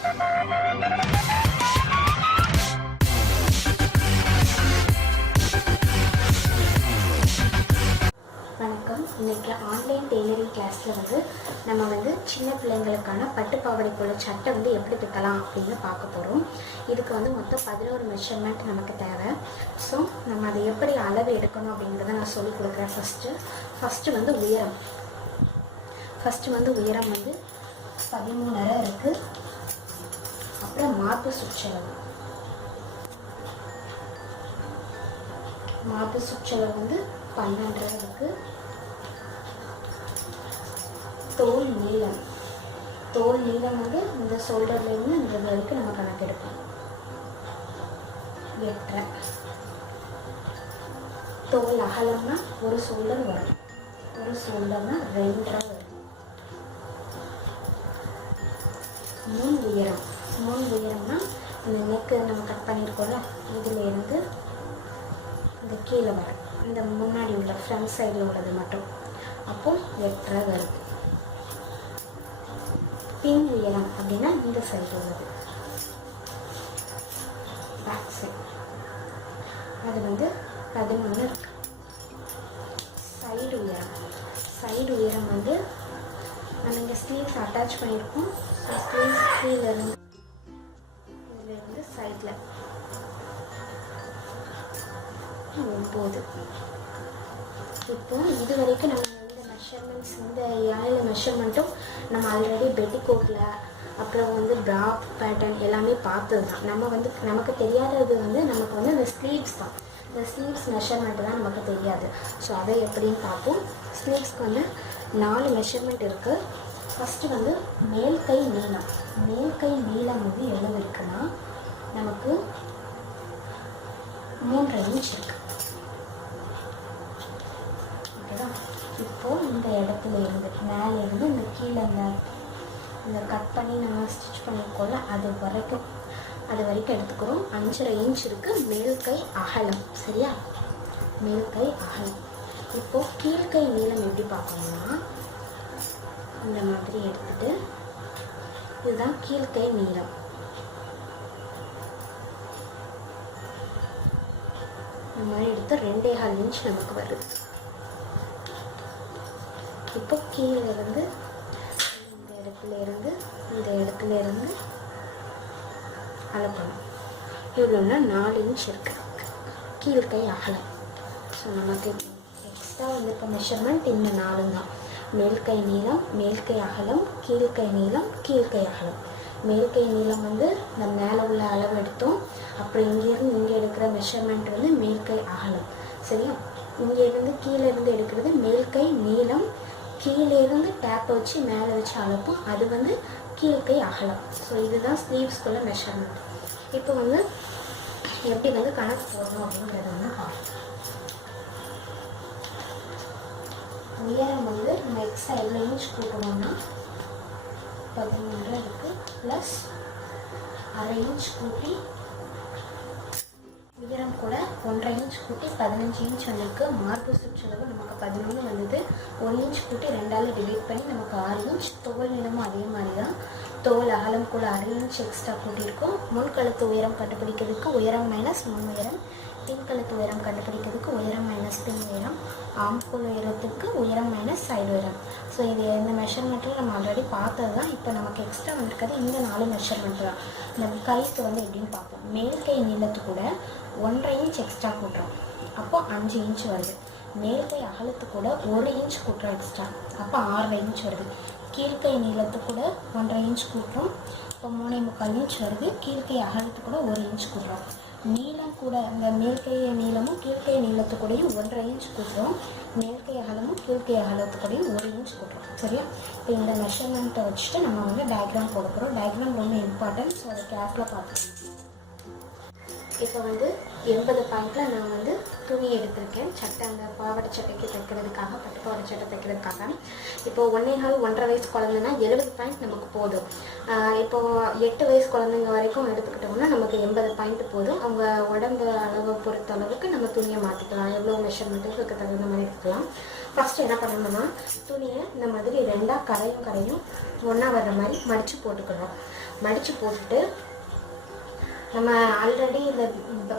வணக்கம். இன்றைக்கி online tailoring கிளாஸில் நம்ம சின்ன பிள்ளைங்களுக்கான பட்டு பாவாடைக்குள்ள சட்டை எப்படி தைக்கலாம் அப்படின்னு பார்க்க போகிறோம். இதுக்கு மொத்தம் 11 மெஷர்மெண்ட் நமக்கு தேவை. ஸோ நம்ம அதை எப்படி அளவு எடுக்கணும் அப்படிங்கிறத நான் சொல்லிக் கொடுக்குறேன். ஃபஸ்ட்டு உயரம். உயரம் 13.5 இருக்குது. அப்புறம் மார்பு சுற்றளவு. மார்பு சுற்றளவு 12.5 இருக்குது. தோல் நீளம் இந்த ஷோல்டர்லேருந்து இந்த வரைக்கும் நம்ம கணக்கெடுப்போம். 8.5. தோல் அகலம்னா ஒரு ஷோல்டர் வரும். ஒரு ஷோல்டர்னா 2.5 வரும். முன் உயரம்னா இந்த நெக்கு நம்ம கட் பண்ணியிருக்கோம்ல, இதில் இருந்து இந்த கீழே வரும். இந்த முன்னாடி உள்ள ஃப்ரண்ட் சைடில் உள்ளது மட்டும். அப்போ 8.5 வருது. பின் உயரம் அப்படின்னா இந்த சைடு உள்ளது, பேக் சைடு. அது 11 இருக்கு. சைடு உயரம் நம்ம இங்கே ஸ்லீவ்ஸ் அட்டாச் பண்ணியிருக்கோம். ஸோ ஸ்லீவ்ஸ் கீழேருந்து இதிலேருந்து சைடில் 9. இப்போ இது வரைக்கும் நம்ம இந்த மெஷர்மெண்ட்ஸ், இந்த 7 மெஷர்மெண்ட்டும் நம்ம ஆல்ரெடி பெட்டிகோட்டில் அப்புறம் ப்ரா பேட்டர்ன் எல்லாமே பார்த்தது தான். நமக்கு தெரியாதது நமக்கு இந்த ஸ்லீவ்ஸ் தான். இந்த ஸ்லீவ்ஸ் மெஷர்மெண்ட் தான் நமக்கு தெரியாது. ஸோ அதை எப்படின்னு பார்ப்போம். ஸ்லீவ்ஸ்க்கு 4 மெஷர்மெண்ட் இருக்குது. ஃபஸ்ட்டு மேல் கை நீளம். மேல் கை நீளம் எவ்வளவு இருக்குன்னா நமக்கு 3 இன்ச் இருக்குது. ஓகேவா? இப்போது இந்த இடத்துல இருந்து மேலேருந்து இந்த கீழே இந்த கட் பண்ணி நம்ம ஸ்டிச் பண்ணியிருக்கோம்ல, அது வரைக்கும் எடுத்துக்கிறோம். 5.5 இன்ச் இருக்குது மேல் கை அகலம். சரியா? மேல் கை அகலம். இப்போது கீழ்கை நீளம் எப்படி பார்க்கணும்னா இந்த மாதிரி எடுத்துகிட்டு, இதுதான் கீழ்கை நீளம். இந்த மாதிரி எடுத்து 2.25 இன்ச் நமக்கு வருது. இப்போ கீழே இருந்து இந்த இடத்துல இருந்து அளக்கணும். இவ்வளோன்னா 4 இன்ச் இருக்கு கீழ்கை அகலம். ஸோ நமக்கு எக்ஸ்ட்ரா வந்திருக்க மெஷர்மெண்ட் இந்த 4 தான். மேல் கை நீளம், மேல் கை அகலம், கீழ்கை நீளம், கீழ்கை அகலம். மேல் கை நீளம் நம்ம மேலே உள்ள அளவு எடுத்தோம். அப்புறம் இங்கேருந்து இங்கே எடுக்கிற மெஷர்மெண்ட் மேல் கை அகலம். சரியா? இங்கேருந்து கீழே இருந்து எடுக்கிறது மேல் கை நீளம். கீழேருந்து டேப்பை வச்சு மேலே வச்சு அளப்போம். அது கீழ்கை அகலம். ஸோ இதுதான் ஸ்லீவ்ஸ்குள்ள மெஷர்மெண்ட். இப்போ எப்படி கணக்கு போடணும் அப்படிங்கிறத பார்ப்போம். உயரம் நம்ம எக்ஸ்ட்ரா எவ்வளோ இன்ச் கூட்டணும்னா 13 இருக்குது. ப்ளஸ் 1/2 இன்ச் கூட்டி உயரம் கூட 1.5 இன்ச் கூட்டி 15 இன்ச் வந்திருக்கு. மார்பு சுற்றளவு நமக்கு 11 வந்தது. 1 இன்ச் கூட்டி 2ஆல் டிவைட் பண்ணி நமக்கு 6 இன்ச். தோல் நீளமும் அதே மாதிரி தான். தோல் அகலம் கூட 1/2 இன்ச் எக்ஸ்ட்ரா கூட்டியிருக்கோம். முன்கழுத்து உயரம் கண்டுபிடிக்கிறதுக்கு உயரம் மைனஸ் முன் உயரம். பின்கழுத்து உயரம் கண்டுபிடிக்கிறதுக்கு உயரம் மைனஸ் பின் உயரம். ஆம்கோல் உயரத்துக்கு உயரம் மைனஸ் சைடு உயரம். ஸோ இது இந்த மெஷர்மெண்ட்டில் நம்ம ஆல்ரெடி பார்த்தது தான். இப்போ நமக்கு எக்ஸ்ட்ரா வந்திருக்கிறது இந்த 4 மெஷர்மெண்ட் தான். இந்த கைக்கு எப்படின்னு பார்ப்போம். மேல் கை நீளத்து கூட 1.5 இன்ச் எக்ஸ்ட்ரா கூட்டுறோம். அப்போ 5 இன்ச் வருது. மேல் கை அகலத்து கூட 1 இன்ச் கூட்டுறோம் எக்ஸ்ட்ரா. அப்போ 6.5 இன்ச் வருது. கீழ்கை நீளத்து கூட 1.5 இன்ச் கூட்டுறோம். இப்போ 3.25 இன்ச் வருது. கீழ்கை அகலத்து கூட 1 இன்ச் கூட்டுறோம். நீளம் கூட இந்த மேல்கை நீளமும் கீழ்கை நீளத்து கூடயும் 1.5 இன்ச் கூட்டுறோம். மேல்கை அகலமும் கீழ்கை அகலத்து கூடயும் 1 இன்ச் கூட்டுறோம். சரியா? இப்போ இந்த மெஷர்மெண்ட்டை வச்சுட்டு நம்ம டயக்ராம் போட போகிறோம். டயக்ராம் ரொம்ப இம்பார்ட்டன்ட். ஸோ அதை கேர்ஃபுல்லாக பார்த்துக்கணும். இப்போ 80 பாயிண்டில் நான் துணி எடுத்திருக்கேன். சட்டை, அந்த பாவாடை சட்டைக்கு தைக்கிறதுக்காக, பட்டு பாவாடை சட்டை தைக்கிறதுக்காக. இப்போது 1.25 வயசு குழந்தைன்னா 70 பாயிண்ட் நமக்கு போதும். இப்போது 8 வயசு குழந்தைங்க வரைக்கும் எடுத்துக்கிட்டோம்னா நமக்கு 80 பாயிண்ட் போதும். அவங்க உடம்பு அளவை பொறுத்த அளவுக்கு நம்ம துணியை மாற்றிக்கலாம். எவ்வளோ மெஷர்மெண்ட்டுக்கு தகுந்த மாதிரி எடுத்துக்கலாம். ஃபஸ்ட்டு என்ன பண்ணணும்னா துணியை இந்த மாதிரி 2ஆக கரையும் ஒன்றா வர்ற மாதிரி மடித்து போட்டுக்கணும். மடித்து போட்டுட்டு நம்ம ஆல்ரெடி இந்த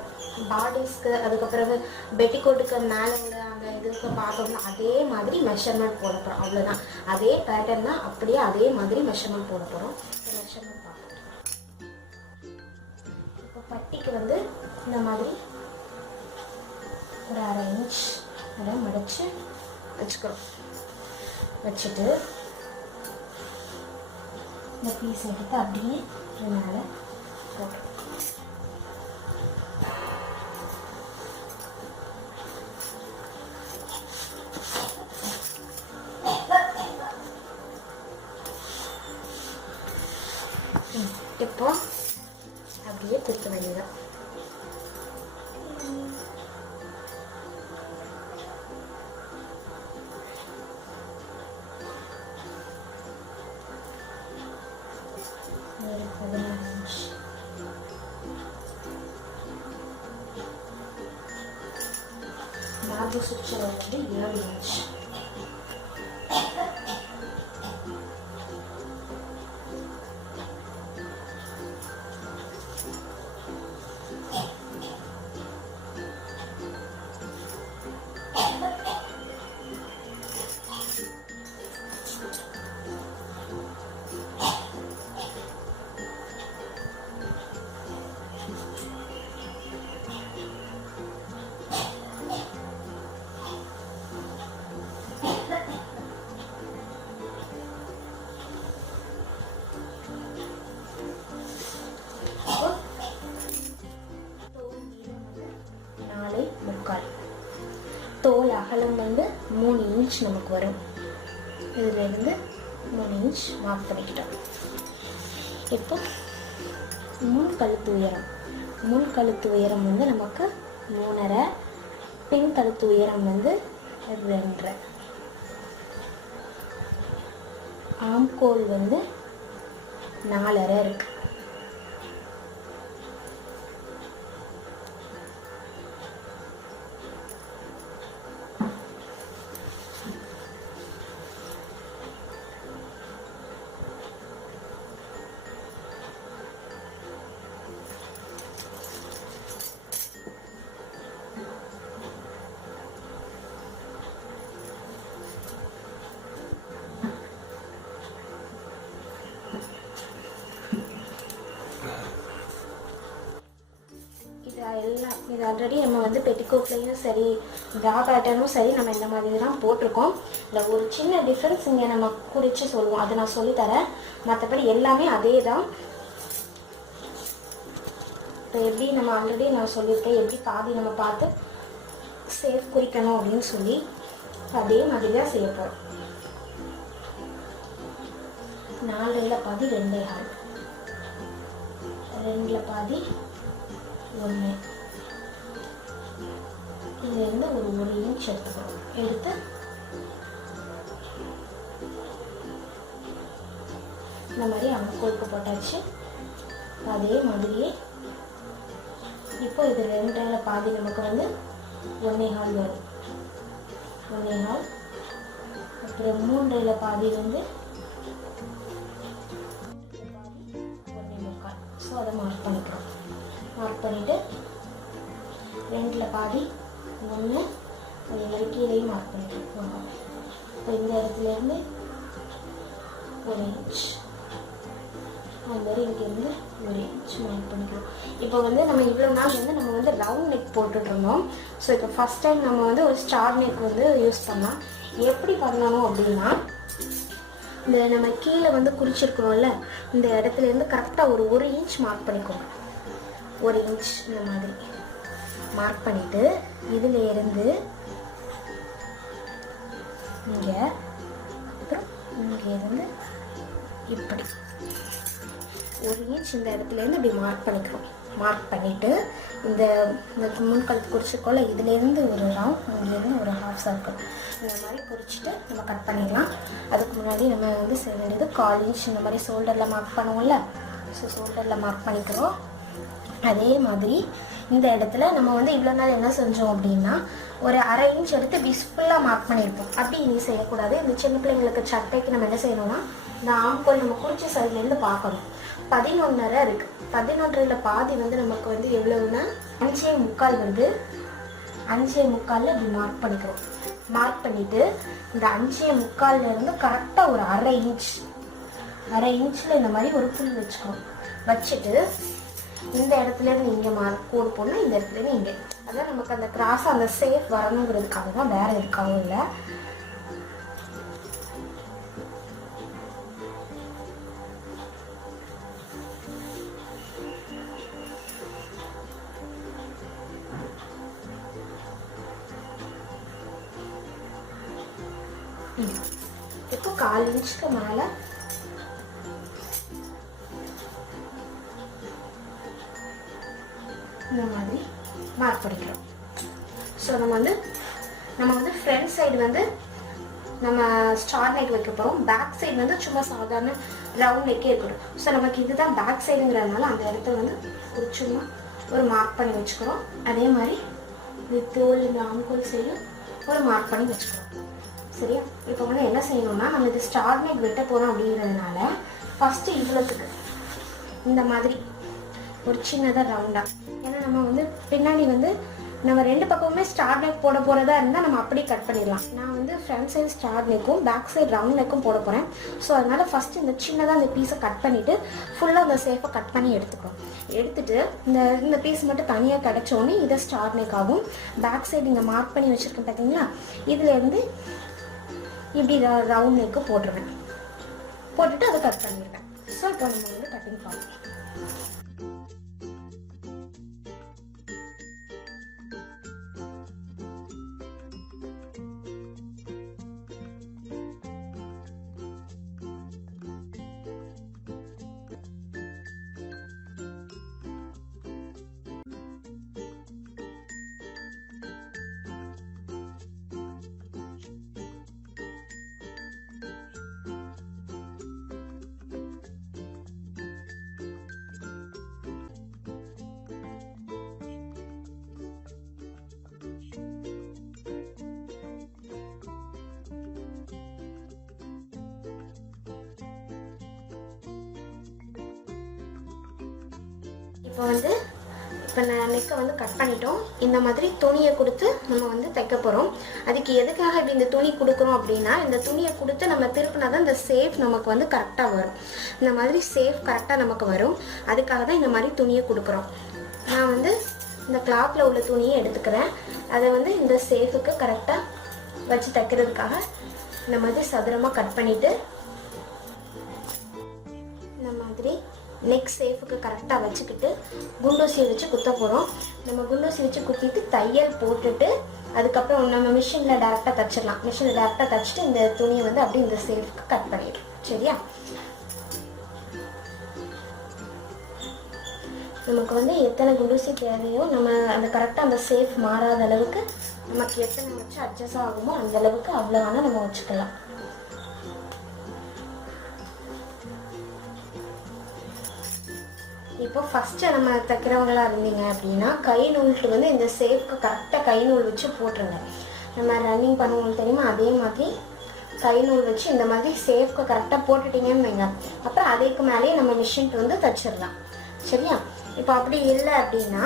பாடிஸ்க்கு அதுக்கப்புறம் பெட்டிக்கோட்டுக்கு மேலே உள்ள அந்த இதுக்கு பார்த்தோம்னா அதே மாதிரி மெஷர்மெண்ட் போட போகிறோம். அவ்வளோதான், அதே பேட்டர்ன் தான், அப்படியே அதே மாதிரி மெஷர்மெண்ட் போட போகிறோம். மெஷர்மெண்ட் பார்க்கணும். இப்போ பட்டிக்கு வந்து இந்த மாதிரி ஒரு 1/2 இன்ச் அதை மடித்து வச்சுக்கிறோம். வச்சுட்டு இந்த பீஸ் எடுத்து அப்படியே மேலே போட்டுருவோம். இப்போ அப்படியே திருத்த வேண்டியதான். மார்பு சுற்றளவு வந்து 7 இன்ச். தோல் அகலம் வந்து 3 இன்ச் நமக்கு வரும். இதிலிருந்து 3 இன்ச் மார்க் பண்ணிக்கிட்டோம். இப்போ முன் கழுத்து உயரம் வந்து நமக்கு 3.5, பின் கழுத்து உயரம் வந்து 2.5, ஆம்கோல் வந்து 4.5 இருக்கு. இது ஆல்ரெடி நம்ம வந்து பெட்டிகோட்லையும் சரி ப்ரா பேட்டர்னும் சரி நம்ம இந்த மாதிரி தான் போட்டிருக்கோம். இல்லை ஒரு சின்ன டிஃப்ரென்ஸ் இங்கே நம்ம குறித்து சொல்லுவோம், அதை நான் சொல்லித்தரேன். மற்றபடி எல்லாமே அதே தான். இப்போ எப்படி நம்ம ஆல்ரெடி நான் சொல்லியிருக்கேன் எப்படி பாதி நம்ம பார்த்து சேஃப் குறிக்கணும் அப்படின்னு சொல்லி அதே மாதிரி தான் செய்ய போகிறோம். 4 பாதி 2.5, 2 பாதி 1, இதுலேருந்து ஒரு 1 இன்ச் எடுத்துக்கிறோம். எடுத்து இந்த மாதிரி அமுக்கோலுக்கு போட்டாச்சு. அதே மாதிரியே இப்போ இது 2 பாதி நமக்கு வந்து 1.25 வரும். 1.25, அப்புறம் 3 பாதி வந்து 1.25. ஸோ அதை மார்க் பண்ணிக்கிறோம். மார்க் பண்ணிவிட்டு 2 பாதி 1 அதே மாதிரி கீழேயும் மார்க் பண்ணிக்கிறோம். இப்போ இந்த இடத்துலேருந்து 1 இன்ச், அது மாதிரி இங்கேருந்து 1 இன்ச் மார்க் பண்ணிக்கிறோம். இப்போ வந்து நம்ம இவ்வளோ நாள் வந்து நம்ம வந்து ரவுண்ட் நெக் போட்டுட்ருந்தோம். ஸோ இப்போ ஃபஸ்ட் டைம் நம்ம வந்து ஒரு ஸ்டார் நெக் வந்து யூஸ் பண்ணலாம். எப்படி பண்ணணும் அப்படின்னா, இந்த நம்ம கீழே வந்து குறிச்சிருக்கிறோம்ல, இந்த இடத்துலேருந்து கரெக்டாக ஒரு 1 இன்ச் மார்க் பண்ணிக்கோங்க. 1 இன்ச் இந்த மாதிரி மார்க் பண்ணிவிட்டு இதில் இருந்து இங்கே, அப்புறம் இங்கே இருந்து இப்படி 1 இன்ச் இந்த இடத்துலேருந்து இப்படி மார்க் பண்ணிக்கிறோம். மார்க் பண்ணிவிட்டு இந்த முன்கழுத்து குறிச்சிருக்கோம்ல, இதுலேருந்து ஒரு ரவுண்ட், இங்கேருந்து ஒரு ஹாஃப் சர்க்கிள் இந்த மாதிரி குறிச்சிட்டு நம்ம கட் பண்ணிடலாம். அதுக்கு முன்னாடி நம்ம வந்து செய்ய வேண்டியது 1/4 இன்ச் இந்த மாதிரி ஷோல்டரில் மார்க் பண்ணுவோம்ல, ஸோ ஷோல்டரில் மார்க் பண்ணிக்கிறோம். அதே மாதிரி இந்த இடத்துல நம்ம வந்து இவ்வளோ நாள் என்ன செஞ்சோம் அப்படின்னா, ஒரு 1/2 இன்ச் எடுத்து இப்படி ஃபுல்லாக மார்க் பண்ணியிருப்போம். அப்படி நீ செய்யக்கூடாது. இந்த சின்ன பிள்ளைங்களுக்கு சட்டைக்கு நம்ம என்ன செய்யணும்னா இந்த ஆம்கோல் நம்ம குறிச்சி சைட்லேருந்து பார்க்கணும். 11.5 இருக்குது. 11.5ல் பாதி வந்து நமக்கு வந்து எவ்வளவுன்னா 5.25 வருது. 5.25 இப்படி மார்க் பண்ணிக்கிறோம். மார்க் பண்ணிவிட்டு இந்த 5.25லேருந்து கரெக்டாக ஒரு 1/2 இன்ச்சில் இந்த மாதிரி ஒரு புல் வச்சுக்கணும். வச்சுட்டு இந்த இடத்துலேருந்து இங்கே கோடு போடணும். இந்த இடத்துலேருந்து இங்கே, அதான் நமக்கு அந்த கிராஸாக அந்த சேஃப் வரணுங்கிறதுக்காக தான், வேறு எதுக்காகவும் இல்லை. இப்போ 1/4 இன்ச்சுக்கு மேலே இந்த மாதிரி மார்க் பண்ணிக்கிறோம். ஸோ நம்ம வந்து ஃப்ரண்ட் சைடு வந்து நம்ம ஸ்டார் நெக் வைக்க போகிறோம். பேக் சைடு வந்து சும்மா சாதாரண ரவுண்ட் நெக்கே இருக்கணும். ஸோ நமக்கு இதுதான் பேக் சைடுங்கிறதுனால அந்த இடத்துல வந்து ஒரு சும்மா ஒரு மார்க் பண்ணி வச்சுக்கிறோம். அதே மாதிரி இந்த தோல் இந்த ஆம்கோல் சைடும் ஒரு மார்க் பண்ணி வச்சுக்கிறோம். சரியா? இப்போ வந்து என்ன செய்யணும்னா நம்ம இது ஸ்டார் நெக் வெட்ட போகிறோம் அப்படிங்கிறதுனால ஃபஸ்ட்டு இவ்வளோத்துக்கு இந்த மாதிரி ஒரு சின்னதாக ரவுண்டாக, ஏன்னா நம்ம வந்து பின்னாடி வந்து நம்ம 2 பக்கமுமே ஸ்டார் நெக் போட போகிறதா இருந்தால் நம்ம அப்படியே கட் பண்ணிடலாம். நான் வந்து ஃப்ரண்ட் சைடு ஸ்டார் நெக்கும் பேக் சைடு ரவுண்ட் நெக்கும் போட போகிறேன். ஸோ அதனால் ஃபஸ்ட்டு இந்த சின்னதாக அந்த பீஸை கட் பண்ணிவிட்டு ஃபுல்லாக அந்த சேஃபை கட் பண்ணி எடுத்துக்கிறோம். எடுத்துகிட்டு இந்த பீஸ் மட்டும் தனியாக கிடச்சோன்னே இதை ஸ்டார் நெக் ஆகும். பேக் சைடு இங்கே மார்க் பண்ணி வச்சுருக்கேன் பார்த்தீங்களா, இதுலேருந்து இப்படி ரவுண்ட் நெக்கு போட்டுருவேன். போட்டுட்டு அதை கட் பண்ணிடுவேன். ஸோ இப்போ நம்ம வந்து கட்டிங் பார்க்கலாம். இப்போ நான் நெக்கை வந்து கட் பண்ணிட்டோம். இந்த மாதிரி துணியை கொடுத்து நம்ம வந்து தைக்க போகிறோம். அதுக்கு எதுக்காக இப்படி இந்த துணி கொடுக்குறோம் அப்படின்னா, இந்த துணியை கொடுத்து நம்ம திருப்பினா தான் இந்த சேஃப் நமக்கு வந்து கரெக்டாக வரும். இந்த மாதிரி சேஃப் கரெக்டாக நமக்கு வரும். அதுக்காக தான் இந்த மாதிரி துணியை கொடுக்குறோம். நான் வந்து இந்த கிளாத்தில் உள்ள துணியை எடுத்துக்கிறேன். அதை வந்து இந்த சேஃபுக்கு கரெக்டாக வச்சு தைக்கிறதுக்காக இந்த மாதிரி சதுரமாக கட் பண்ணிவிட்டு இந்த மாதிரி நெக் சேஃபுக்கு கரெக்டாக வச்சுக்கிட்டு குண்டூசியை வச்சு குத்த போகிறோம். நம்ம குண்டூசி வச்சு குத்திட்டு தையல் போட்டுட்டு அதுக்கப்புறம் நம்ம மிஷினில் டேரெக்டாக தைச்சிடலாம். மிஷினில் டேரெக்டாக தைச்சிட்டு இந்த துணியை வந்து அப்படியே இந்த சேஃபுக்கு கட் பண்ணிடுறோம். சரியா? நமக்கு வந்து எத்தனை குண்டூசி தேவையோ நம்ம அந்த கரெக்டாக அந்த சேஃப் மாறாத அளவுக்கு நமக்கு எத்தனை வச்சு அட்ஜஸ்ட் ஆகுமோ அந்த அளவுக்கு அவ்வளோ வேணால் நம்ம வச்சுக்கலாம். இப்போ ஃபஸ்ட்டு நம்ம தைக்கிறவங்களா இருந்தீங்க அப்படின்னா கை நூல்ட்டு வந்து இந்த சேஃப்க்கு கரெக்டாக கை நூல் வச்சு போட்டுருங்க. நம்ம ரன்னிங் பண்ணுவோம் தெரியுமா, அதே மாதிரி கை நூல் வச்சு இந்த மாதிரி சேஃப்க்கு கரெக்டாக போட்டுட்டிங்கன்னு வைங்க. அப்புறம் அதுக்கு மேலேயே நம்ம மிஷின்ட்டு வந்து தைச்சிடலாம். சரியா? இப்போ அப்படி இல்லை அப்படின்னா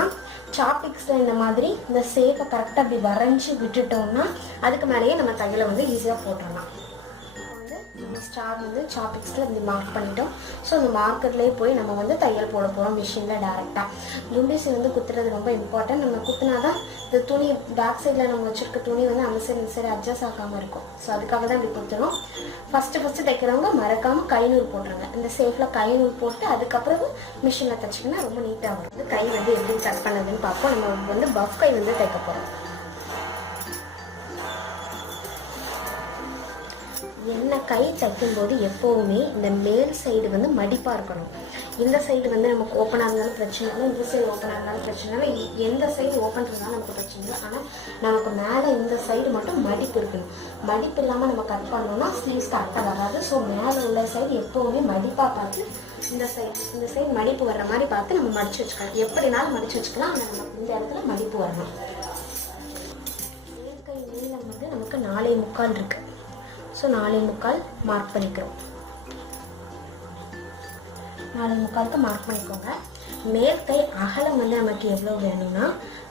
சாப்பிக்ஸில் இந்த மாதிரி இந்த சேஃபை கரெக்டாக அப்படி வரைஞ்சி விட்டுட்டோம்னா அதுக்கு மேலேயே நம்ம தையலை வந்து ஈஸியாக போட்டுடலாம். நம்ம ஸ்டார் வந்து சாப்பிக்ஸில் இப்படி மார்க் பண்ணிட்டோம். ஸோ அந்த மார்க்கர்லேயே போய் நம்ம வந்து தையல் போட போகிறோம் மிஷினில் டேரெக்டாக. குண்டூசி வந்து குத்துறது ரொம்ப இம்பார்ட்டன்ட். நம்ம குத்துனா தான் இந்த துணி பேக் சைடில் நம்ம வச்சுருக்க துணி வந்து அந்த சைடு அட்ஜஸ்ட் ஆகாமல் இருக்கும். ஸோ அதுக்காக தான் இப்படி குத்துறோம். ஃபஸ்ட்டு தைக்கிறவங்க மறக்காமல் கை நூல் போட்டுருங்க. இந்த சேஃபில் கை நூல் போட்டு அதுக்கப்புறம் மிஷினில் தைச்சிங்கன்னா ரொம்ப நீட்டாக வரும். கை வந்து எப்படி கட் பண்ணதுன்னு பார்ப்போம். நம்ம வந்து பஃப் கை வந்து தைக்க போகிறோம். என்ன கை தைக்கும்போது எப்போவுமே இந்த மேல் சைடு வந்து மடிப்பாக இருக்கணும். இந்த சைடு வந்து நமக்கு ஓப்பனாக இருந்தாலும் பிரச்சனை இல்லை, இந்த சைடு ஓப்பனாக இருந்தாலும் பிரச்சனை இல்லை, எந்த சைடு ஓப்பன் இருந்தாலும் நமக்கு பிரச்சனை இல்லை. ஆனால் நமக்கு மேலே இந்த சைடு மட்டும் மடிப்பு இருக்கணும். மடிப்பு இல்லாமல் நம்ம கட் பண்ணோம்னா ஸ்லீவ்ஸ் கரெக்டாக வராது. ஸோ மேலே உள்ள சைடு எப்போவுமே மடிப்பாக பார்த்து இந்த சைடு மடிப்பு வர்ற மாதிரி பார்த்து நம்ம மடித்து வச்சுக்கலாம். எப்படினாலும் மடித்து வச்சுக்கலாம். ஆனால் நமக்கு இந்த இடத்துல மடிப்பு வரணும். 4.25 இருக்குது. ஸோ 4.25 மார்க் பண்ணிக்கிறோம். 4.25க்கு மார்க் பண்ணிக்கோங்க. மேற்கை அகலம் வந்து நமக்கு எவ்வளோ வேணும்னா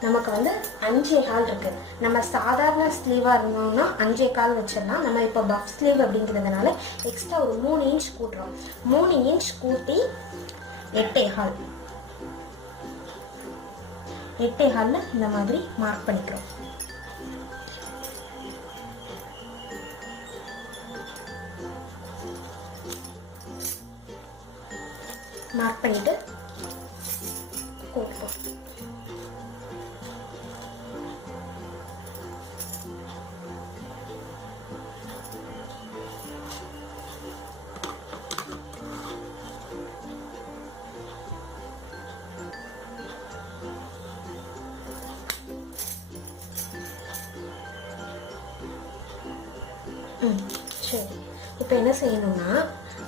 நமக்கு வந்து 5.25 இருக்குது. நம்ம சாதாரண ஸ்லீவாக இருந்தோம்னா 5.25 வச்சிடலாம். நம்ம இப்போ பஃப் ஸ்லீவ் அப்படிங்கிறதுனால எக்ஸ்ட்ரா ஒரு 3 இன்ச் கூட்டுறோம். 3 இன்ச் கூட்டி 8.25 இந்த மாதிரி மார்க் பண்ணிக்கிறோம். மார்க் பண்ணிட்டு கோட் போட்டு சரி. இப்போ என்ன செய்யணும்னா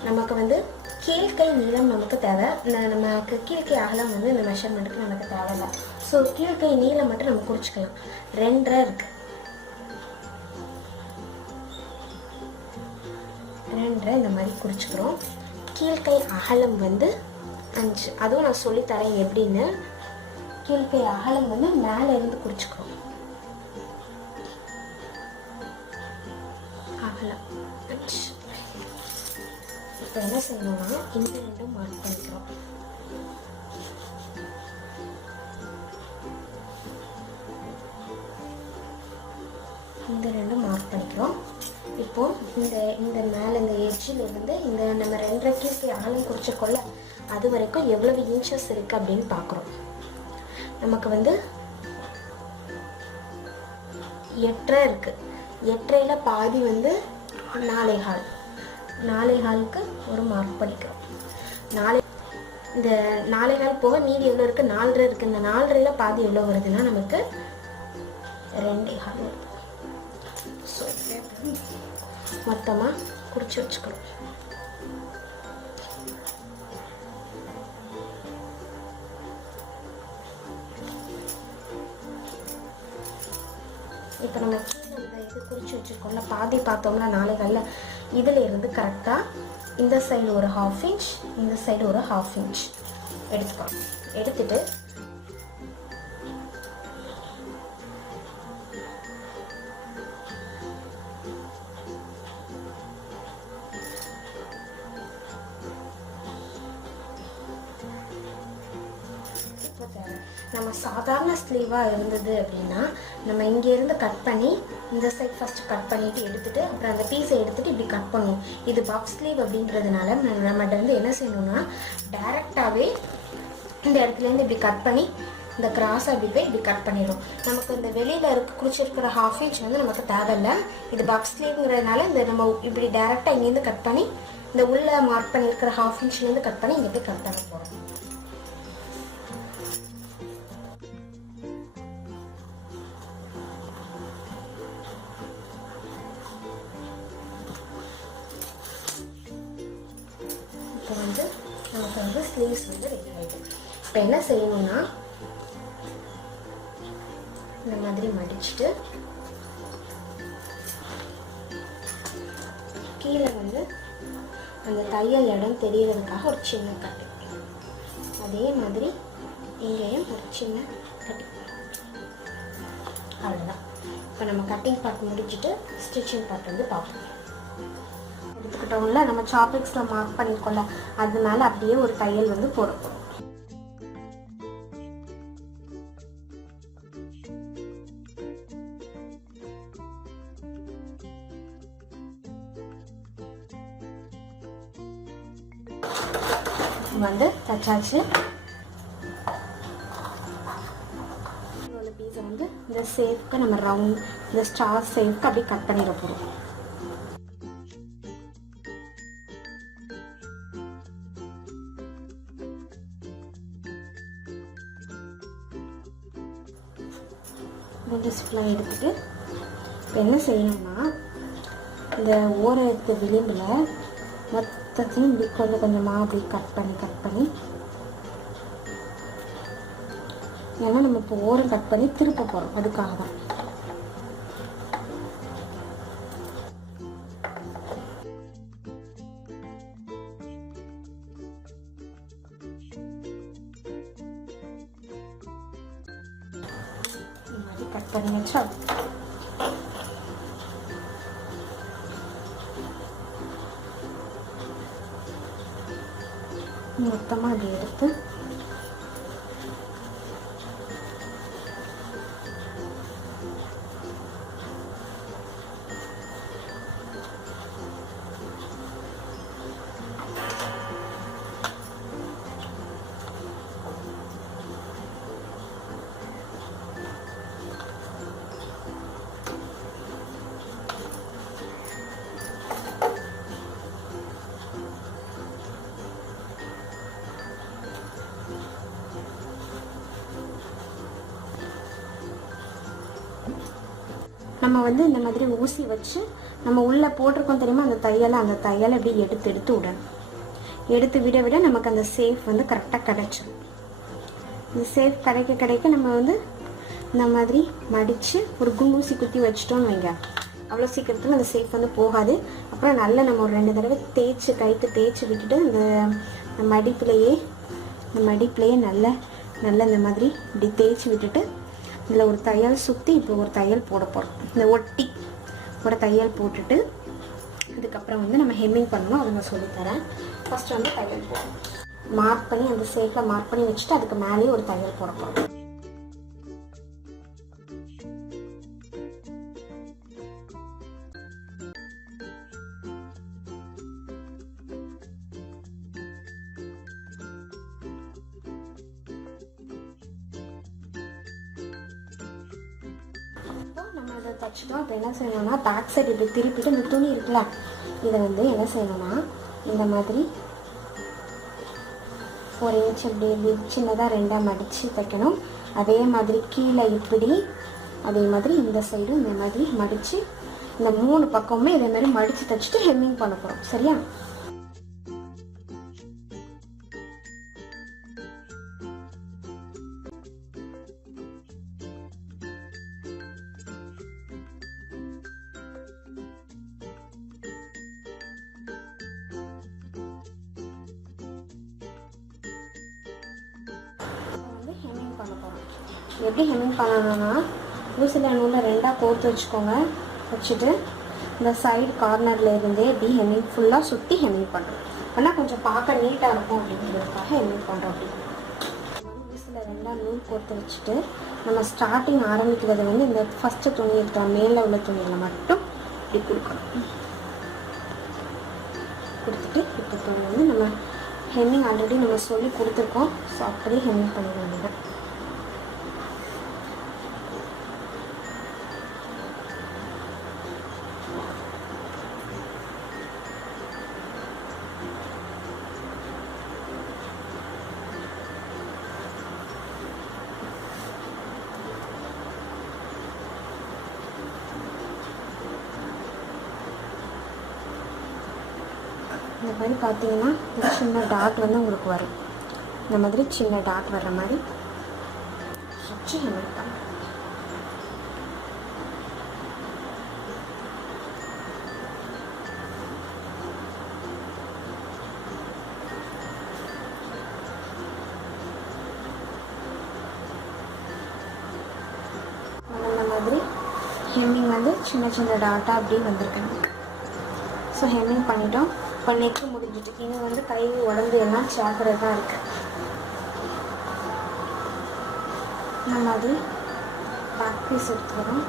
நமக்கு வந்து கீழ்கை நீளம் நமக்கு தேவை. நமக்கு கீழ்கை அகலம் வந்து இந்த மெஷர்மெண்ட்டுக்கு நமக்கு தேவையில்லை. ஸோ கீழ்கை நீளம் மட்டும் நம்ம குறிச்சிக்கலாம். 2.5 இருக்கு. 2.5 இந்த மாதிரி குறிச்சிக்கிறோம். கீழ்கை அகலம் வந்து 5. அதுவும் நான் சொல்லித்தரேன் எப்படின்னு. கீழ்கை அகலம் வந்து மேலே இருந்து குறிச்சிக்கிறோம். அகலம் 5. இப்போ என்ன செய்யணும்னா இந்த 2 மார்க் பண்ணிக்கிறோம். இந்த 2 மார்க் பண்ணிக்கிறோம். இப்போ இந்த மேலே இந்த எட்ஜில் இருந்து இந்த நம்ம 2.5 கீழ்கை அகலம் குறிச்சிக்கொள்ள அது வரைக்கும் எவ்வளவு இன்ச்சஸ் இருக்குது அப்படின்னு பார்க்குறோம். நமக்கு வந்து 8.5 இருக்குது. 8.5ல் பாதி வந்து 4.25. 4.25க்கு ஒரு மார்க் பண்ணிக்கிறோம். இந்த 4.25 போக மீதி எவ்வளோ இருக்குது? 4.5 இருக்குது. இந்த 4.5ல் பாதி எவ்வளோ வருதுன்னா நமக்கு 2.25 வருது. ஸோ மொத்தமாக குறித்து வச்சுக்கிறோம். இப்போ நம்ம கீழே இது குறித்து வச்சுருக்கோம்ல, பாதி பார்த்தோம்னா 4.25 இதில் இருந்து கரெக்டாக இந்த சைடு ஒரு 1/2 இன்ச், இந்த சைடு ஒரு 1/2 இன்ச் எடுத்துக்கணும். எடுத்துட்டு நம்ம சாதாரண ஸ்லீவாக இருந்தது அப்படின்னா நம்ம இங்கேருந்து கட் பண்ணி இந்த சைட் ஃபஸ்ட்டு கட் பண்ணிவிட்டு எடுத்துகிட்டு அப்புறம் அந்த பீஸை எடுத்துகிட்டு இப்படி கட் பண்ணுவோம். இது பஃப் ஸ்லீவ் அப்படின்றதுனால நம்மகிட்ட வந்து என்ன செய்யணும்னா டைரெக்டாகவே இந்த இடத்துலேருந்து இப்படி கட் பண்ணி இந்த கிராஸை அப்படி போய் இப்படி கட் பண்ணிடும். நமக்கு இந்த வெளியில் குறிச்சிருக்கிற 1/2 இன்ச் வந்து நமக்கு தேவையில்லை. இது பஃப் ஸ்லீவ்ங்கிறதுனால இந்த நம்ம இப்படி டைரெக்டாக இங்கேருந்து கட் பண்ணி இந்த உள்ளே மார்க் பண்ணியிருக்கிற 1/2 இன்ச்லேருந்து கட் பண்ணி இங்கே போய் கட் பண்ண போகிறோம். இப்போ வந்து நமக்கு வந்து ஸ்லீவ்ஸ் வந்து ரெடி ஆகிடும். இப்போ என்ன செய்யணும்னா இந்த மாதிரி மடிச்சுட்டு கீழே வந்து அந்த தையல் இடம் தெரியறதுக்காக ஒரு சின்ன கட்டு, அதே மாதிரி இங்கேயும் ஒரு சின்ன கட்டு. அவ்வளோதான். இப்போ நம்ம கட்டிங் பார்ட் முடிச்சுட்டு ஸ்டிச்சிங் பார்ட் வந்து பார்ப்போம். எடுத்துக்கிட்டோம்ல நம்ம சாப்ளிக்ஸில் மார்க் பண்ணிக்கொள்ள அதனால அப்படியே ஒரு தையல் வந்து போடப்போம். வந்து தச்சாச்சு. பீஸை வந்து இந்த ஷேப்க்கு நம்ம ரவுண்ட் இந்த ஸ்டார் ஷேப்க்கு அப்படியே கட் பண்ணிட போகிறோம். ஃபுல்லாக எடுத்துட்டு இப்போ என்ன செய்யணும்னா இந்த ஓரத்து விளிம்பில் மொத்தத்தையும் இப்படி கொஞ்சம் கொஞ்சமாக அப்படி கட் பண்ணி ஏன்னா நம்ம இப்போ ஓரம் கட் பண்ணி திருப்ப போகிறோம். அதுக்காக தான் கட் பண்ணி வச்சா மொத்தமாக அப்படி எடுத்து நம்ம வந்து இந்த மாதிரி ஊசி வச்சு நம்ம உள்ளே போட்டிருக்கோம் தெரியுமா அந்த தையலை அப்படியே எடுத்து விடணும். எடுத்து விட விட நமக்கு அந்த சேஃப் வந்து கரெக்டாக கிடைச்சிடும். இந்த சேஃப் கிடைக்க நம்ம வந்து இந்த மாதிரி மடித்து ஒரு குண்டூசி குத்தி வச்சிட்டோன்னு வைங்க, அவ்வளோ சீக்கிரத்தில் அந்த சேஃப் வந்து போகாது. அப்புறம் நல்லா நம்ம ஒரு 2 தடவை கைட்டு தேய்ச்சி விட்டுட்டு இந்த மடிப்புலையே நல்லா இந்த மாதிரி இப்படி தேய்ச்சி விட்டுட்டு இதில் ஒரு தையல் சுற்றி இப்போ ஒரு தையல் போட போகிறோம். இந்த ஒட்டி ஒரு தையல் போட்டுட்டு அதுக்கப்புறம் வந்து நம்ம ஹெம்மிங் பண்ணணும். அதை நான் சொல்லித்தரேன். ஃபஸ்ட்டு வந்து தையல் போடணும். மார்க் பண்ணி அந்த சேஃபில் மார்க் பண்ணி வச்சுட்டு அதுக்கு மேலேயே ஒரு தையல் போட போகிறோம். நம்ம அதை தைச்சிட்டோம். இப்போ என்ன செய்யணும்னா பேக் சைடு இப்படி திருப்பிட்டு இந்த துணி இருக்குல்ல, இதை வந்து என்ன செய்யணும்னா இந்த மாதிரி 1 இன்ச் இப்படி சின்னதாக 2ஆக மடித்து தைக்கணும். அதே மாதிரி கீழே இப்படி, அதே மாதிரி இந்த சைடும் இந்த மாதிரி மடித்து இந்த 3 பக்கமுமே இதே மாதிரி மடித்து தைச்சிட்டு ஹெம்மிங் பண்ண போகிறோம். சரியா? எப்படி ஹெம்மிங் பண்ணணும்னா ஊசியில் நூலை 2ஆக கோர்த்து வச்சுக்கோங்க. வச்சுட்டு இந்த சைடு கார்னரில் இருந்தே இப்படி ஹெம்மிங் ஃபுல்லாக சுற்றி ஹெம்மிங் பண்ணுறோம். ஆனால் கொஞ்சம் பார்க்க நீட்டாக இருக்கும் அப்படிங்கிறதுக்காக ஹெம்மிங் பண்ணுறோம். அப்படி ஊசியில் 2ஆக நூல் கோர்த்து வச்சுட்டு நம்ம ஸ்டார்டிங் ஆரம்பிக்கிறது வந்து இந்த ஃபஸ்ட்டு துணி இருக்கிற மேலே உள்ள துணியில் மட்டும் இப்படி கொடுக்கணும். கொடுத்துட்டு இப்போ துணி வந்து நம்ம ஹெம்மிங் ஆல்ரெடி நம்ம சொல்லி கொடுத்துருக்கோம். ஸோ அப்படியே ஹெம்மிங் பண்ண வேண்டியது. இந்த மாதிரி பார்த்தீங்கன்னா ஒரு சின்ன டாட் வந்து உங்களுக்கு வரும். இந்த மாதிரி சின்ன டாட் வர்ற மாதிரி வச்சு ஹெம்மிங் பண்ணணும். இந்த மாதிரி ஹெம்மிங் வந்து சின்ன சின்ன டாட்டாக அப்படியே வந்திருக்கணும். ஸோ ஹெம்மிங் பண்ணிட்டோம். இப்போ நெக்கு முடிஞ்சிட்டு இன்னும் வந்து கை உடம்பு எல்லாம் சேர்க்கறது தான் இருக்குது. இந்த மாதிரி பேக் பீஸ் எடுத்துக்கிறோம்.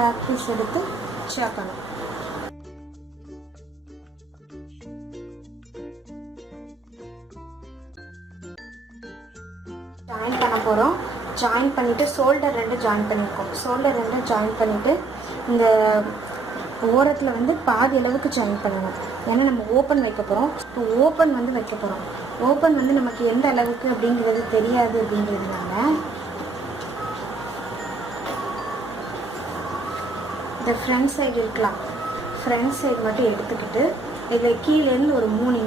பேக் பீஸ் எடுத்து சேர்க்கணும். ஜாயின் பண்ண போகிறோம். ஜாயின் பண்ணிவிட்டு ஷோல்டர் 2 ஜாயின் பண்ணியிருக்கோம். ஷோல்டர் 2 ஜாயின் பண்ணிவிட்டு இந்த ஓரத்தில் வந்து பாதி அளவுக்கு ஜாயின் பண்ணணும். ஏன்னா நம்ம ஓப்பன் வைக்க போகிறோம். இப்போ ஓப்பன் வந்து வைக்க போகிறோம். ஓப்பன் வந்து நமக்கு எந்த அளவுக்கு அப்படிங்கிறது தெரியாது. அப்படிங்கிறதுனால இந்த ஃப்ரண்ட் சைடு இருக்கலாம், ஃப்ரண்ட் சைடு மட்டும் எடுத்துக்கிட்டு இதில் கீழேருந்து ஒரு 3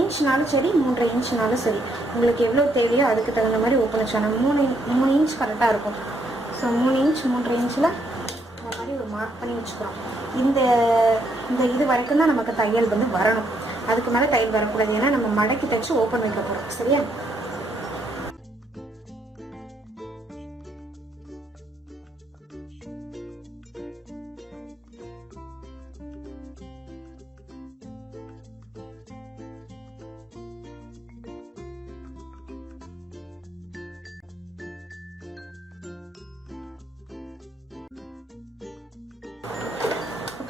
இன்ச்னாலும் சரி 3.5 இன்ச்னாலும் சரி, உங்களுக்கு எவ்வளோ தேவையோ அதுக்கு தகுந்த மாதிரி ஓப்பன் வச்சோம். 3 இன்ச் கரெக்டாக இருக்கும். ஸோ 3 இன்ச் 3.5 இன்ச்சில் இந்த மாதிரி ஒரு மார்க் பண்ணி வச்சுக்கிறோம். இந்த இது வரைக்கும் தான் நமக்கு தையல் வந்து வரணும். அதுக்கு மேலே தையல் வரக்கூடாது. ஏன்னா நம்ம மடக்கி தைச்சு ஓப்பன் வைக்க போகிறோம். சரியா?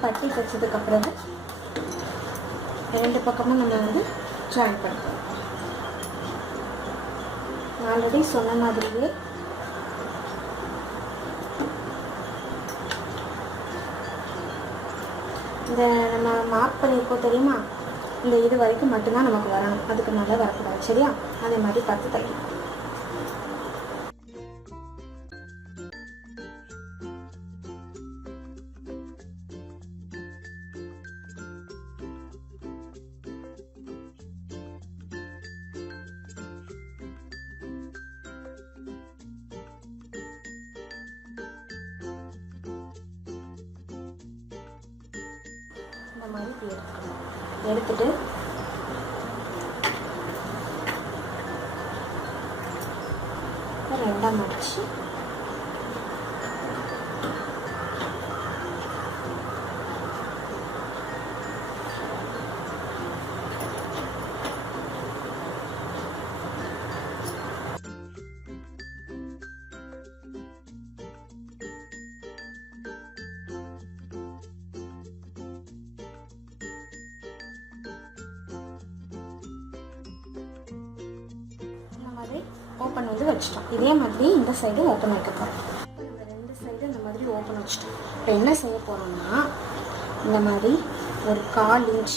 பட்டி தைச்சதுக்கப்புறம் ரெண்டு பக்கமும் நம்ம வந்து ஜாயின் பண்ணுறோம். ஆல்ரெடி சொன்ன மாதிரியே இந்த நம்ம மார்க் பண்ணியிருக்கோம் தெரியுமா, இந்த இது வரைக்கும் மட்டும்தான் நமக்கு வரணும், அதுக்கு மேலே வரக்கூடாது. சரியா? அதே மாதிரி பார்த்து தைக்கணும். இந்த மாதிரி இப்படி எடுத்துக்கணும். எடுத்துட்டு ரெண்டாக மடிச்சு ஓப்பன் வந்து வச்சிட்டோம். இதே மாதிரி இந்த சைடும் ஓப்பன் வைக்க போகிறோம். இந்த ரெண்டு சைடும் இந்த மாதிரி ஓப்பன் வச்சிட்டோம். இப்போ என்ன செய்ய போகிறோம்னா, இந்த மாதிரி ஒரு 1/4 இன்ச்,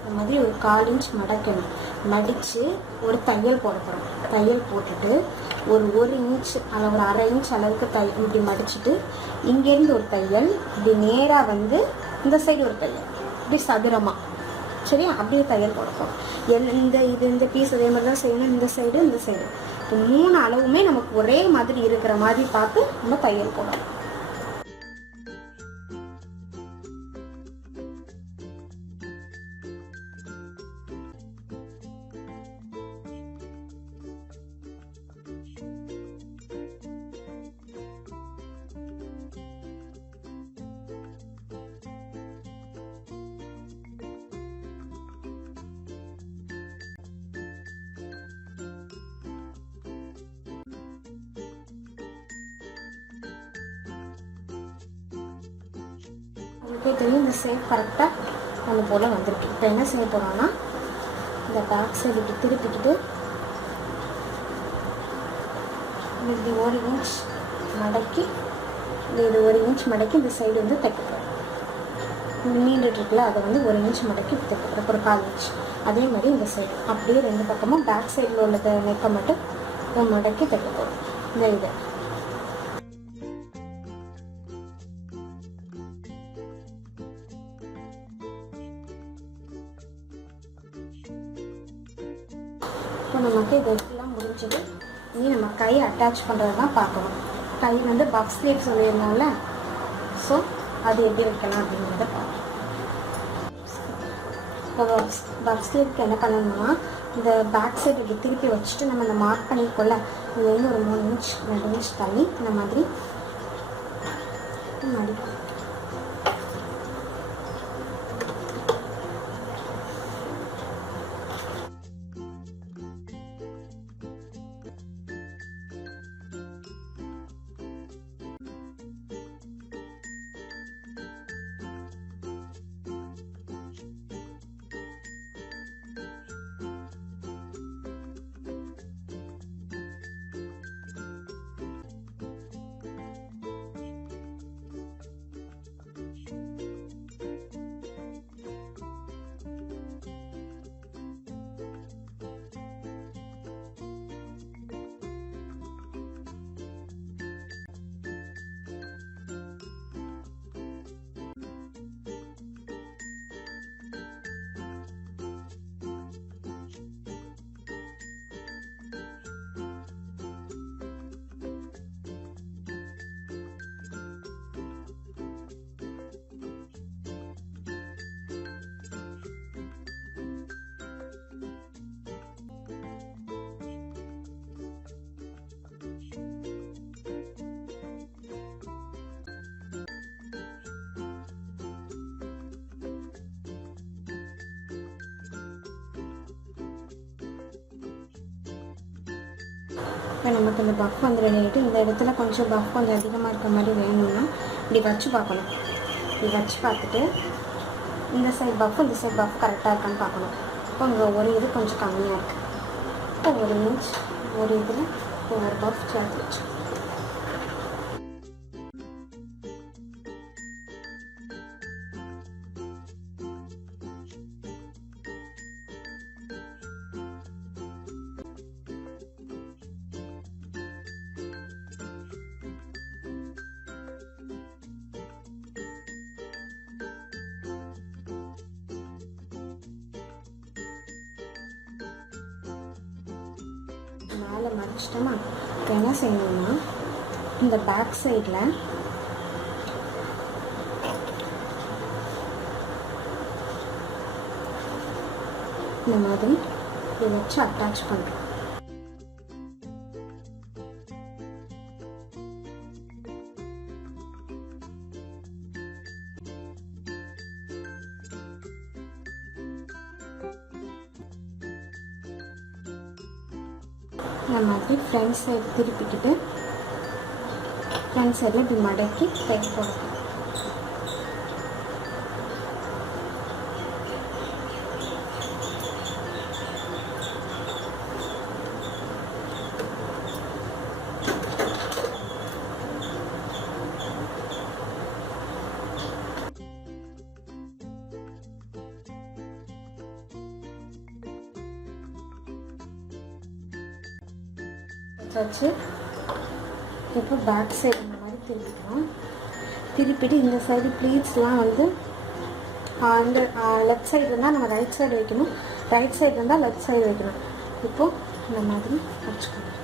இந்த மாதிரி ஒரு 1/4 இன்ச் மடக்கணும். மடித்து ஒரு தையல் போட போகிறோம். தையல் போட்டுட்டு ஒரு 1 இன்ச் அளவு, ஒரு 1/2 இன்ச் அளவுக்கு இப்படி மடிச்சுட்டு இங்கேருந்து ஒரு தையல், இப்படி நேராக வந்து இந்த சைடு ஒரு தையல், இப்படி சதுரமாக. சரியா? அப்படியே தையல் போடப்போம். இந்த பீஸ் அதே மாதிரி தான் செய்யணும். இந்த சைடு இந்த சைடு 3 அளவுமே நமக்கு ஒரே மாதிரி இருக்கிற மாதிரி பார்த்து நம்ம தையல் போடணும். அதுக்கே தெரியும் இந்த ஷேப் கரெக்டாக ஒன்று போல் வந்திருக்கு. இப்போ என்ன செய்ய போகிறோம்னா, இந்த பேக் சைடு இப்படி திருப்பிக்கிட்டு இப்படி 1 இன்ச் மடக்கி, இது 1 இன்ச் மடக்கி இந்த சைடு வந்து தைக்க போகிறோம். மீண்டுட்டு இருக்குல்ல, அதை வந்து 1 இன்ச் மடக்கி தைக்க போகிறோம். ஒரு 1/4 இன்ச். அதே மாதிரி இந்த சைடு அப்படியே ரெண்டு பக்கமும் பேக் சைடில் உள்ள நெக்கை மட்டும் மடக்கி தைக்க போகிறோம். இந்த இது இப்போ நமக்கு இதெல்லாம் முடிஞ்சது. இனி நம்ம கை அட்டாச் பண்ணுறது தான் பார்க்கணும். கை வந்து பஃப் ஸ்லீவ் சொல்லியிருந்தோம்ல, ஸோ அது எப்படி வைக்கலாம் அப்படிங்கிறத பார்க்கணும். இப்போ பஃப் ஸ்லீவ்க்கு என்ன பண்ணணும்னா, இந்த பேக் சைடு இப்படி திருப்பி வச்சுட்டு நம்ம இந்த மார்க் பண்ணிக்கொள்ள இது வந்து ஒரு 3 இன்ச் 2 இன்ச் தள்ளி இந்த மாதிரி மடிக்கும். இப்போ நமக்கு இந்த பஃப் வந்து ரெடி ஆகிட்டு இந்த இடத்துல கொஞ்சம் பஃப் கொஞ்சம் அதிகமாக இருக்க மாதிரி வேணும்னா இப்படி வச்சு பார்க்கணும். இப்படி வச்சு பார்த்துட்டு இந்த சைட் பஃப் இந்த சைட் பஃப் கரெக்டாக இருக்கான்னு பார்க்கணும். இப்போ இங்கே ஒரு இது கொஞ்சம் கம்மியாக இருக்குது. இப்போ 1 இன்ச் ஒரு இதில் ஒரு பஃப் சேர்த்து வச்சு மேலே மடிச்சிட்டோமா. இப்போ என்ன செய்யணும்னா இந்த பேக் சைடில் இந்த மாதிரி இதை வச்சு அட்டாச் பண்ணுறோம். இந்த மாதிரி ஃப்ரண்ட் சைடு திருப்பிக்கிட்டு ஃப்ரண்ட் சைடில் இப்படி மடக்கி தைக்க போடுறோம். வச்சு இப்போ பேக் சைடு இந்த மாதிரி திருப்பிக்கணும். திருப்பிட்டு இந்த சைடு ப்ளீட்ஸ்லாம் வந்து அந்த லெஃப்ட் சைடு இருந்தால் நம்ம ரைட் சைடு வைக்கணும், ரைட் சைடு இருந்தால் லெஃப்ட் சைடு வைக்கணும். இப்போது இந்த மாதிரி வச்சுக்கணும்.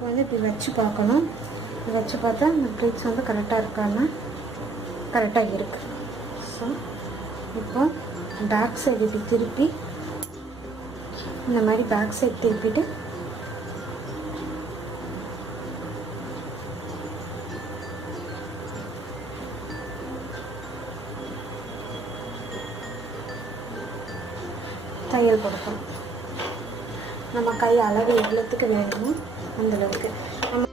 வந்து இப்படி வச்சு பார்க்கணும். வச்சு பார்த்தா இந்த ப்ளீட்ஸ் வந்து கரெக்டாக இருக்கான்னு கரெக்டாக இருக்குது. ஸோ இப்போ பேக் சைடு இப்படி திருப்பி இந்த மாதிரி பேக் சைடு திருப்பிட்டு தையல் கொடுக்கணும். நம்ம கை அளவு எவ்வளோத்துக்கு வேணுமோ அந்தளவுக்கு நம்ம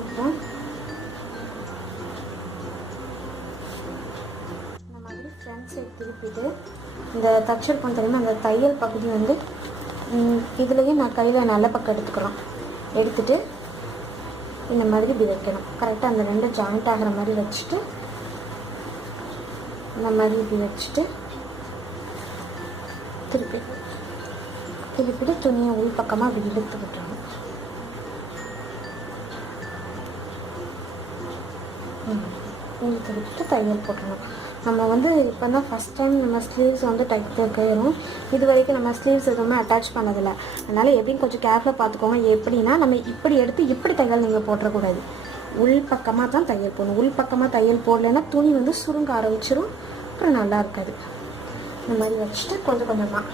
இப்போ இந்த மாதிரி ஃப்ரண்ட் சைடு திருப்பிட்டு இந்த தச்சிருப்போம் தெரியுமா, அந்த தையல் பகுதி வந்து இதுலேயும் நான் கையில் நல்ல பக்கம் எடுத்துக்கிறோம். எடுத்துட்டு இந்த மாதிரி இப்படி வைக்கணும். கரெக்டாக அந்த ரெண்டு ஜாயிண்ட் ஆகிற மாதிரி வச்சுட்டு இந்த மாதிரி இப்படி வச்சுட்டு திருப்பிட்டு துணியை உள் பக்கமாக அப்படி இழுத்து விட்டுறணும். இழுத்து விட்டுட்டு தையல் போட்டுடணும். நம்ம வந்து இப்போ தான் ஃபஸ்ட் டைம் நம்ம ஸ்லீவ்ஸ் வந்து தைக்கிறோம். இது வரைக்கும் நம்ம ஸ்லீவ்ஸ் எதுவுமே அட்டாச் பண்ணதில்லை. அதனால் எப்படின்னு கொஞ்சம் கேர்ஃபுல்லாக பார்த்துக்கோங்க. எப்படின்னா நம்ம இப்படி எடுத்து இப்படி தையல் நீங்கள் போட்டுறக்கூடாது. உள் பக்கமாக தான் தையல் போடணும். உள் பக்கமாக தையல் போடலைன்னா துணி வந்து சுருங்க ஆரம்பிச்சிடும், அப்புறம் நல்லா இருக்காது. இந்த மாதிரி வச்சுட்டு கொஞ்சம் கொஞ்சமாக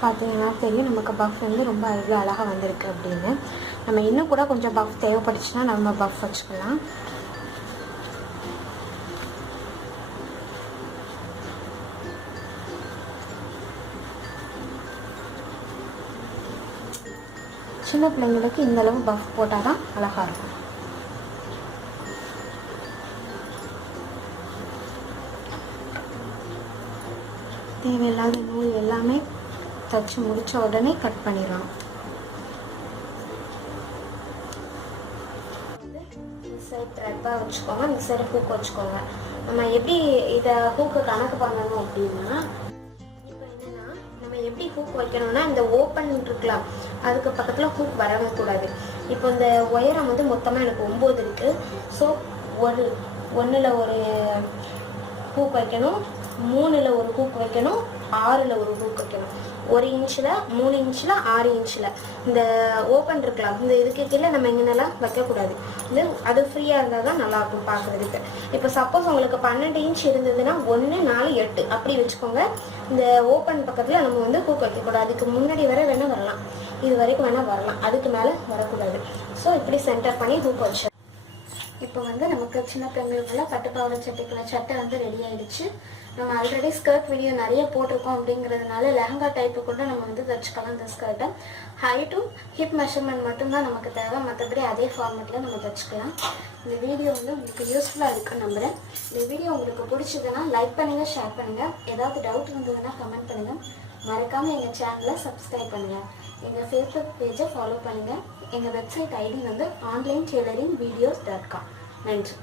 பார்த்தீங்கன்னா தெரியும் நமக்கு பஃப் வந்து ரொம்ப அழகாக வந்திருக்கு அப்படின்னு. நம்ம இன்னும் கூட கொஞ்சம் பஃப் தேவைப்பட்டுச்சுன்னா நம்ம பஃப் வச்சுக்கலாம். சின்ன பிள்ளைங்களுக்கு இந்தளவு பஃப் போட்டால் தான் அழகாக இருக்கும். தேவையில்லாத நூல் எல்லாமே தைச்சி முடித்த உடனே கட் பண்ணிடலாம். இந்த சைட் த்ரெட்டாக வச்சுக்கோங்க, இந்த சைடு ஹூக் வச்சுக்கோங்க. நம்ம எப்படி இதை ஹூக்கு கணக்கு பண்ணணும் அப்படின்னா, இப்போ என்னென்னா நம்ம எப்படி ஹூக் வைக்கணும்னா, இந்த ஓப்பன் இருக்கலாம் அதுக்கு பக்கத்தில் ஹூக் வரவே கூடாது. இப்போ இந்த உயரம் வந்து மொத்தமாக எனக்கு 9 இருக்குது. ஸோ ஒன்றில் ஒரு ஹூக் வைக்கணும், 3ல் ஒரு ஹூக் வைக்கணும், 6ல் ஒரு ஹூக் வைக்கணும். 1 இன்ச்சில், 3 இன்ச்சில், 6 இன்ச்சில் இந்த ஓப்பன் இருக்கலாம். இந்த இதுக்கு கீழே நம்ம எங்கென்னலாம் வைக்கக்கூடாது. இது அது ஃப்ரீயாக இருந்தால் தான் நல்லாயிருக்கும் பார்க்குறதுக்கு. இப்போ சப்போஸ் உங்களுக்கு 12 இன்ச் இருந்ததுன்னா 1, 4, 8 அப்படி வச்சுக்கோங்க. இந்த ஓப்பன் பக்கத்தில் நம்ம வந்து ஹூக் வைக்கக்கூடாது. அதுக்கு முன்னாடி வர வேணால் வரலாம், இது வரைக்கும் வேணால் வரலாம், அதுக்கு மேலே வரக்கூடாது. ஸோ இப்படி சென்டர் பண்ணி ஹூக் வச்சு இப்போ வந்து நமக்கு சின்ன பெண்களுக்குள்ள பட்டுப்பாவாடை சட்டை வந்து ரெடி ஆயிடுச்சு. நம்ம ஆல்ரெடி ஸ்கர்ட் வீடியோ நிறைய போட்டிருக்கோம் அப்படிங்கிறதுனால லெஹங்கா டைப்பு கூட நம்ம வந்து தச்சுக்கலாம். இந்த ஸ்கர்ட்டை ஹைட்டும் ஹிப் மெஷர்மெண்ட் மட்டும்தான் நமக்கு தேவை, மற்றபடி அதே ஃபார்மேட்டில் நம்ம தச்சுக்கலாம். இந்த வீடியோ வந்து உங்களுக்கு யூஸ்ஃபுல்லாக இருக்குன்னு நம்புகிறேன். இந்த வீடியோ உங்களுக்கு பிடிச்சதுன்னா லைக் பண்ணுங்கள், ஷேர் பண்ணுங்கள். ஏதாவது டவுட் இருந்ததுன்னா கமெண்ட் பண்ணுங்கள். மறக்காமல் எங்கள் சேனலை சப்ஸ்கிரைப் பண்ணுங்கள். எங்கள் ஃபேஸ்புக் பேஜை ஃபாலோ பண்ணுங்கள். எங்கள் வெப்சைட் ஐடி வந்து onlineTailoringVideos.com. நன்றி.